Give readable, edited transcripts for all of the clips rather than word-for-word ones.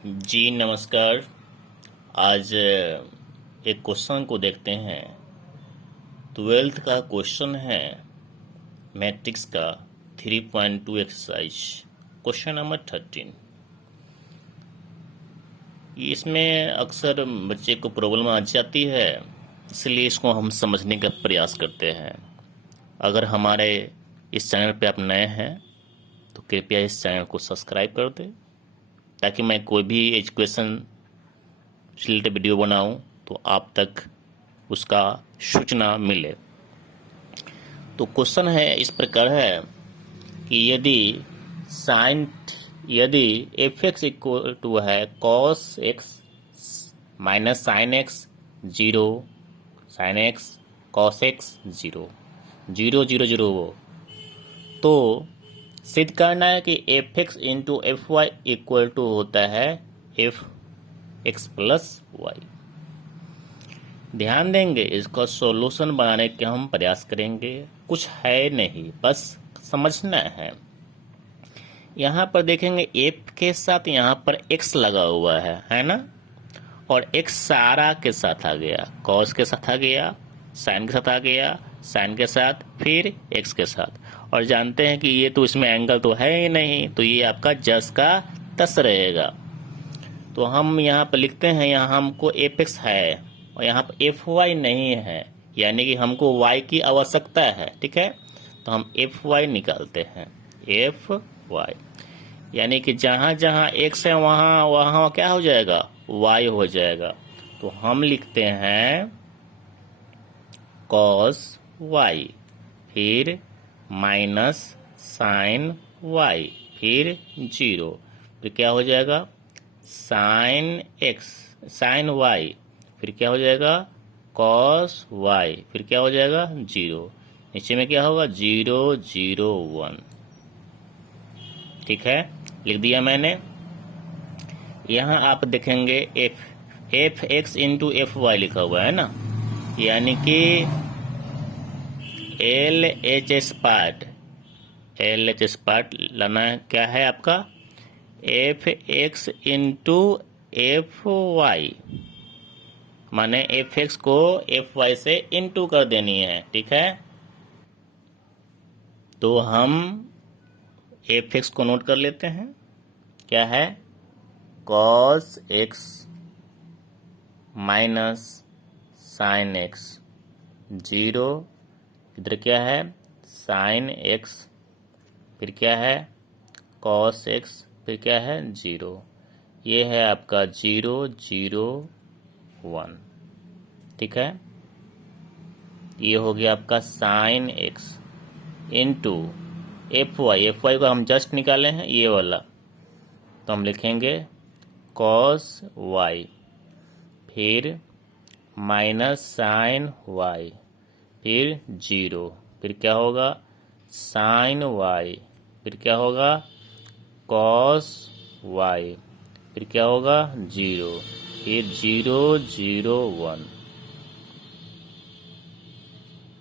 जी नमस्कार। आज एक क्वेश्चन को देखते हैं। 12th का क्वेश्चन है मैट्रिक्स का 3.2 एक्सरसाइज क्वेश्चन नंबर 13। इसमें अक्सर बच्चे को प्रॉब्लम आ जाती है, इसलिए इसको हम समझने का प्रयास करते हैं। अगर हमारे इस चैनल पे आप नए हैं तो कृपया इस चैनल को सब्सक्राइब कर दें, ताकि मैं कोई भी एजुकेशन रिलेटेड वीडियो बनाऊं तो आप तक उसका सूचना मिले। तो क्वेश्चन है इस प्रकार है कि यदि एफ एक्स इक्वल टू है cos x minus sine x zero, sine x cos x zero, zero zero zero वो, तो सिद्ध करना है कि f x into f y equal to होता है एफ एक्स प्लस वाई। ध्यान देंगे, इसका सॉल्यूशन बनाने के हम प्रयास करेंगे। कुछ है नहीं, बस समझना है। यहाँ पर देखेंगे एफ के साथ यहाँ पर एक्स लगा हुआ है ना, और एक्स सारा के साथ आ गया, कॉस के साथ आ गया, साइन के साथ आ गया, साइन के साथ फिर एक्स के साथ। और जानते हैं कि ये तो इसमें एंगल तो है ही नहीं, तो ये आपका जस का तस रहेगा। तो हम यहाँ पर लिखते हैं, यहाँ हमको एफ एक्स है और यहाँ पर एफ वाई नहीं है, यानी कि हमको वाई की आवश्यकता है। ठीक है, तो हम एफ वाई निकालते हैं। एफ वाई यानी कि जहाँ जहाँ एक्स है वहाँ वहाँ क्या हो जाएगा, वाई हो जाएगा। तो हम लिखते हैं कॉस वाई, फिर माइनस साइन वाई, फिर जीरो, फिर क्या हो जाएगा साइन एक्स, साइन वाई, फिर क्या हो जाएगा कॉस वाई, फिर क्या हो जाएगा जीरो, नीचे में क्या होगा 0 0 1। ठीक है, लिख दिया मैंने। यहाँ आप देखेंगे f x into f y लिखा हुआ है ना, यानी कि L H S part, L H S part लाना क्या है आपका f x into f y, माने एफ एक्स को एफ वाई से इंटू कर देनी है। ठीक है, तो हम एफ एक्स को नोट कर लेते हैं, क्या है cos x minus sine x zero, इधर क्या है साइन एक्स, फिर क्या है कॉस एक्स, फिर क्या है जीरो। ये है आपका 0 0 1। ठीक है, ये हो गया आपका sine x into f y, f y को हम जस्ट निकाले हैं ये वाला, तो हम लिखेंगे कॉस वाई, फिर माइनस साइन वाई, फिर जीरो, फिर क्या होगा साइन वाई, फिर क्या होगा कॉस वाई, फिर क्या होगा जीरो, फिर 0 0 1।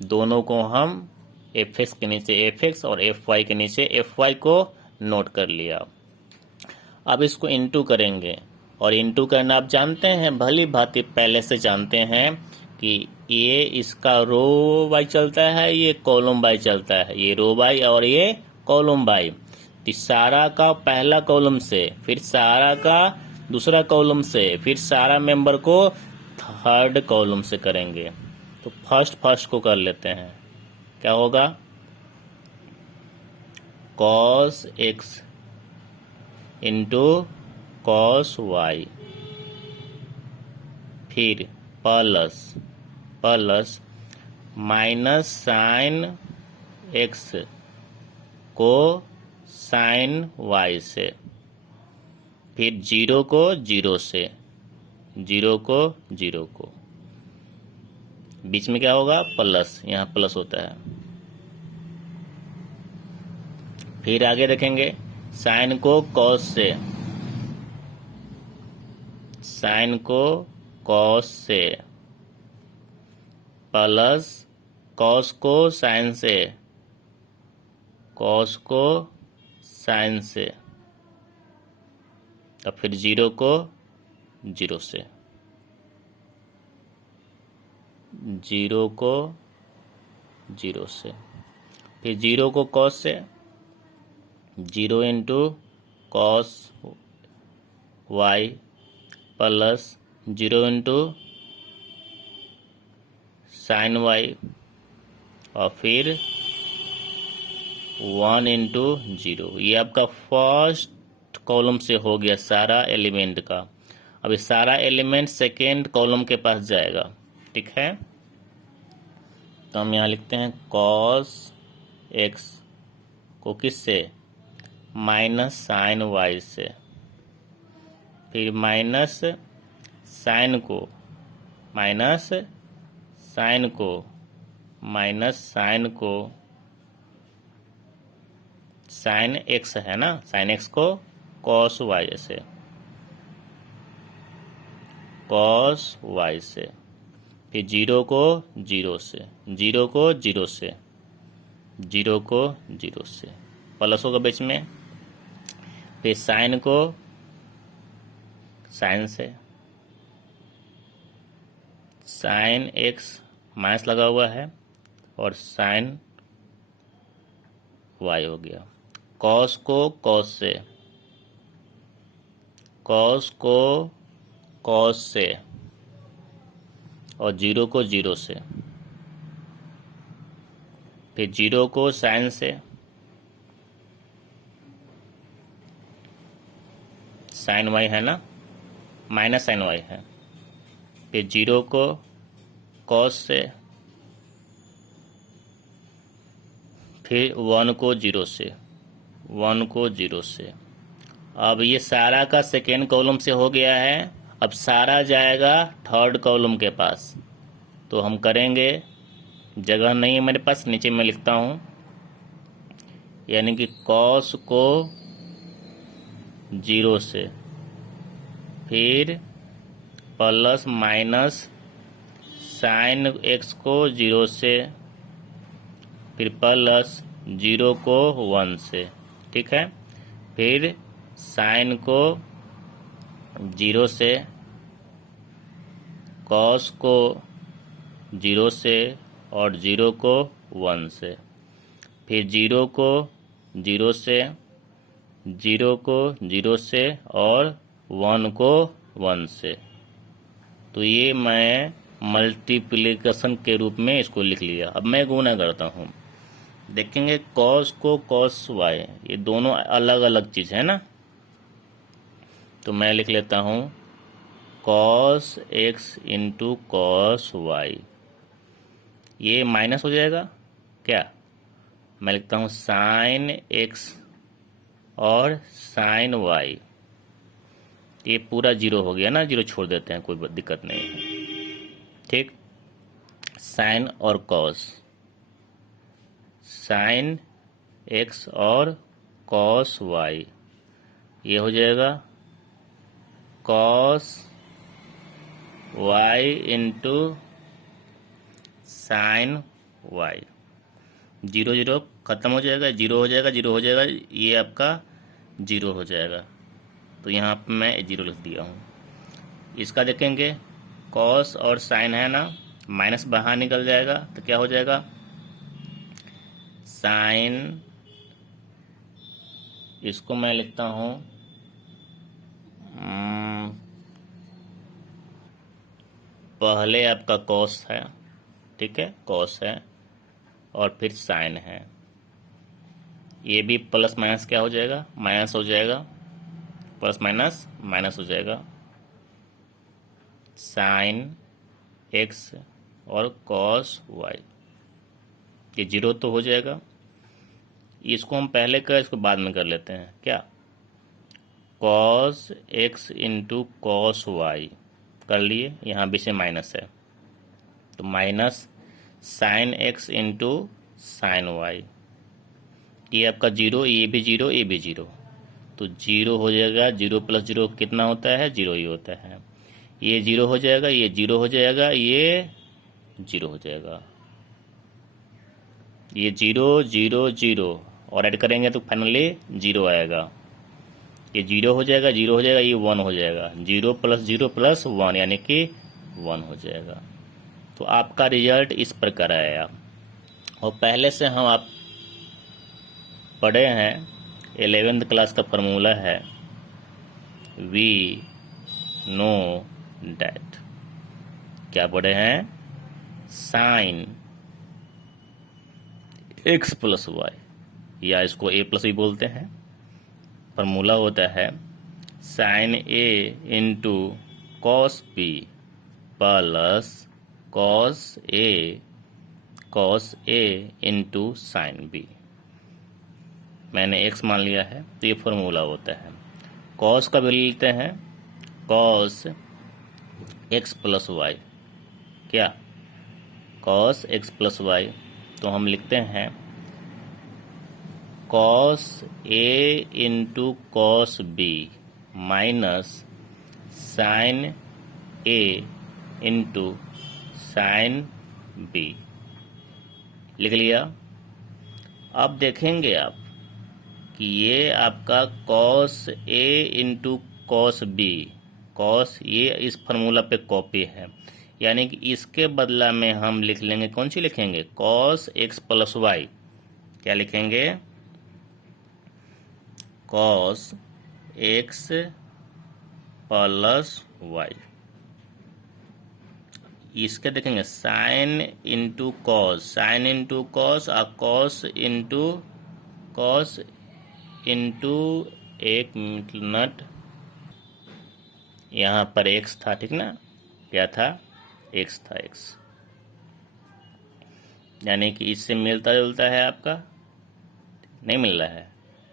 दोनों को हम एफ एक्स के नीचे एफ एक्स और एफ वाई के नीचे एफ वाई को नोट कर लिया। अब इसको इंटू करेंगे, और इंटू करना आप जानते हैं, भली भांति पहले से जानते हैं कि ये इसका रो बाई चलता है, ये कॉलम बाई चलता है, ये रो बाई और ये कॉलम बाई। तो सारा का पहला कॉलम से, फिर सारा का दूसरा कॉलम से, फिर सारा मेंबर को थर्ड कॉलम से करेंगे। तो फर्स्ट को कर लेते हैं, क्या होगा cos x into cos y, फिर प्लस माइनस साइन एक्स को साइन वाई से, फिर जीरो को जीरो से, जीरो को बीच में क्या होगा प्लस, यहाँ प्लस होता है। फिर आगे देखेंगे साइन को कॉस से, साइन को कॉस से, प्लस कॉस को साइन से, कॉस को साइन से, तो फिर 0 को 0 से, 0 को 0 से, फिर 0 को कॉस से, 0 into cos y plus 0 into sine y, और फिर 1 इंटू 0। ये आपका फर्स्ट कॉलम से हो गया सारा एलिमेंट का। अब ये सारा एलिमेंट सेकेंड कॉलम के पास जाएगा, ठीक है। तो हम यहाँ लिखते हैं कॉस एक्स को किससे, माइनस साइन वाई से, फिर माइनस साइन को, माइनस साइन को, माइनस साइन को, साइन एक्स है ना, साइन एक्स को कॉस वाई से, कॉस वाई से, फिर 0 को 0 से, 0 को 0 से, 0 को 0 से, प्लस होगा बीच में, फिर साइन को साइन से, साइन एक्स माइनस लगा हुआ है, और साइन वाई हो गया, कॉस को कॉस से, कॉस को कॉस से, और 0 को 0 से, फिर 0 को साइन से, साइन वाई है ना, माइनस साइन वाई है, फिर 0 को कॉस से, फिर 1 को 0 से, 1 को 0 से। अब ये सारा का सेकेंड कॉलम से हो गया है। अब सारा जाएगा थर्ड कॉलम के पास, तो हम करेंगे, जगह नहीं है मेरे पास, नीचे मैं लिखता हूँ, यानी कि कॉस को 0 से, फिर प्लस माइनस साइन एक्स को 0 से, फिर प्लस 0 को 1 से, ठीक है, फिर साइन को 0 से, कॉस को 0 से, और 0 को 1 से, फिर 0 को 0 से, 0 को 0 से, और 1 को 1 से। तो ये मैं मल्टीप्लिकेशन के रूप में इसको लिख लिया। अब मैं गुणा करता हूँ, देखेंगे कॉस को कॉस वाई, ये दोनों अलग अलग चीज़ है ना, तो मैं लिख लेता हूँ cos x into cos y, ये माइनस हो जाएगा क्या, मैं लिखता हूँ साइन एक्स और साइन वाई, ये पूरा 0 हो गया ना, 0 छोड़ देते हैं, कोई दिक्कत नहीं है, ठीक। साइन और कॉस, साइन एक्स और कॉस वाई, ये हो जाएगा cos y into sine y, 0 0 खत्म हो जाएगा, 0 हो जाएगा, 0 हो जाएगा, ये आपका 0 हो जाएगा, तो यहाँ पे मैं 0 लिख दिया हूँ। इसका देखेंगे कॉस और साइन है ना, माइनस बाहर निकल जाएगा, तो क्या हो जाएगा, साइन, इसको मैं लिखता हूँ पहले आपका कॉस है, ठीक है, कॉस है, और फिर साइन है, ये भी प्लस माइनस क्या हो जाएगा, माइनस हो जाएगा, प्लस माइनस माइनस हो जाएगा, साइन एक्स और कॉस वाई, ये 0 तो हो जाएगा। इसको हम पहले कर, इसको बाद में कर लेते हैं क्या, cos x into cos y कर लिए, यहाँ भी से माइनस है, तो minus sine x into sine y, ये आपका 0, ये भी 0, ये भी 0, तो 0 हो जाएगा, 0 प्लस 0 कितना होता है, 0 ही होता है, ये 0 हो जाएगा, ये 0 हो जाएगा, ये 0 हो जाएगा, ये 0 0 0 और ऐड करेंगे तो फाइनली 0 आएगा। ये 0 हो जाएगा, 0 हो जाएगा, ये 1 हो जाएगा, 0 प्लस 0 प्लस 1 यानी कि 1 हो जाएगा। तो आपका रिजल्ट इस प्रकार आया। और पहले से हम आप पढ़े हैं, 11th क्लास का फार्मूला है वी नो डैट। क्या पढ़े हैं? साइन एक्स प्लस वाई, या इसको ए प्लस भी बोलते हैं। फार्मूला होता है साइन ए into cos b plus cos ए इंटू साइन बी। मैंने एक्स मान लिया है, तो ये फार्मूला होता है। कॉस का वैल्यू लेते हैं, कॉस एक्स प्लस वाई, क्या कॉस एक्स प्लस वाई, तो हम लिखते हैं कॉस ए into cos B minus sine ए इंटू साइन बी। लिख लिया। अब देखेंगे आप कि ये आपका कॉस ए इंटू कॉस बी, कॉस ये इस फार्मूला पे कॉपी है, यानी कि इसके बदला में हम लिख लेंगे, कौन सी लिखेंगे? Cos x plus y. क्या लिखेंगे? Cos x plus y. इसके देखेंगे sine into cos, sine into cos और कॉस इंटू एक मिनट, यहाँ पर एक्स था, ठीक ना? क्या था? एक्स था, एक्स, यानी कि इससे मिलता जुलता है आपका, नहीं मिल रहा है,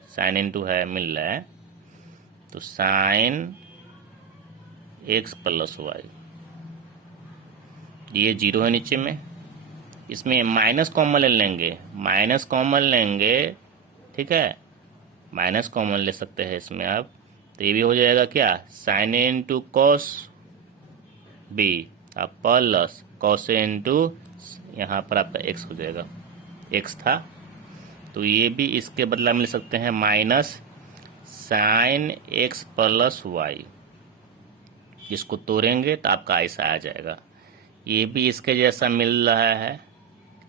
साइन इंटू है, मिल रहा है, तो साइन एक्स प्लस वाई, ये 0 है नीचे में, इसमें माइनस कॉमन ले लेंगे, माइनस कॉमन लेंगे, ठीक है, माइनस कॉमन ले सकते हैं इसमें आप, तो ये भी हो जाएगा क्या? साइन ए इंटू कॉस बी आप प्लस कॉस ए इंटू, यहाँ पर आपका एक्स हो जाएगा, एक्स था, तो ये भी इसके बदला में ले सकते हैं minus sine x plus y. इसको तोड़ेंगे तो आपका ऐसा आ जाएगा। ये भी इसके जैसा मिल रहा है,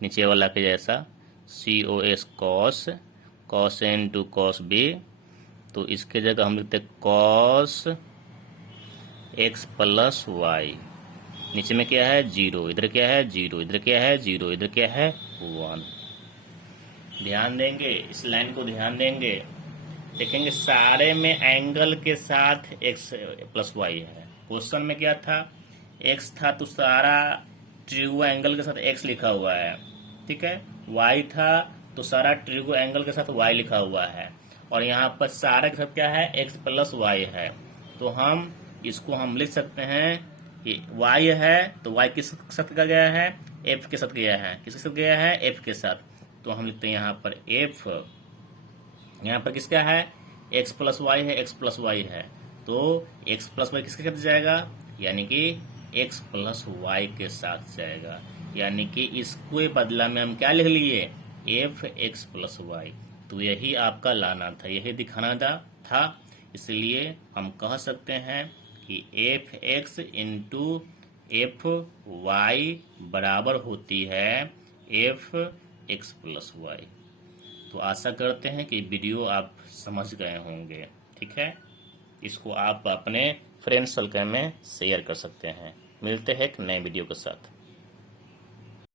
नीचे वाला के जैसा, सी O S cos A into cos B, तो इसके जगह हम लिखते कॉस एक्स प्लस वाई। नीचे में क्या है? 0, इधर क्या है? 0, इधर क्या है? 0, इधर क्या है? 1। ध्यान देंगे, इस लाइन को ध्यान देंगे, देखेंगे सारे में एंगल के साथ एक्स प्लस वाई है। क्वेश्चन में क्या था? एक्स था तो सारा ट्रिगो एंगल के साथ एक्स लिखा हुआ है, ठीक है। वाई था तो सारा ट्रिगो एंगल के साथ वाई लिखा हुआ है, और यहाँ पर सारे के साथ क्या है? एक्स प्लस वाई है। तो हम इसको हम लिख सकते हैं कि वाई है तो वाई किस साथ का गया है? एफ के साथ गया है। किसके साथ गया है? एफ के साथ। तो हम लिखते हैं यहाँ पर एफ, यहाँ पर किसका है? एक्स प्लस वाई है, एक्स प्लस वाई है, तो एक्स प्लस वाई किसके साथ जाएगा? यानी कि एक्स प्लस वाई के साथ जाएगा, यानी कि इसको बदला में हम क्या लिख लिए? F x plus y. तो यही आपका लाना था, यही दिखाना था, इसलिए हम कह सकते हैं कि f x into f y बराबर होती है एफ एक्स प्लस वाई। तो आशा करते हैं कि वीडियो आप समझ गए होंगे, ठीक है। इसको आप अपने फ्रेंड सर्कल में शेयर कर सकते हैं। मिलते हैं एक नए वीडियो के साथ।